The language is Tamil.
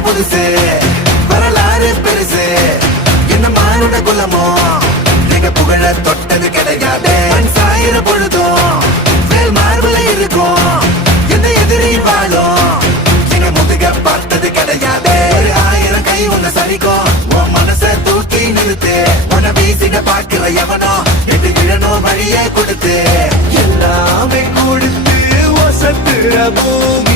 காலம் புதுசு வரலாறு பெருசு என்ன மானுட குலமோ நீங்க புகழ தொட்டது கிடையாது சாயிர பொழுதும் மேல் மார்புல இருக்கும் எந்த எதிரி வாழும் நீங்க முதுக பார்த்தது கிடையாது 1000 கை உன்னை சரிக்கும் உன் மனச தூக்கி நிறுத்து உன்னை வீசிட பார்க்கிற எவனோ எட்டு இழனோ வழியே கொடுத்து எல்லாமே கொடுத்து வசத்துற பூமி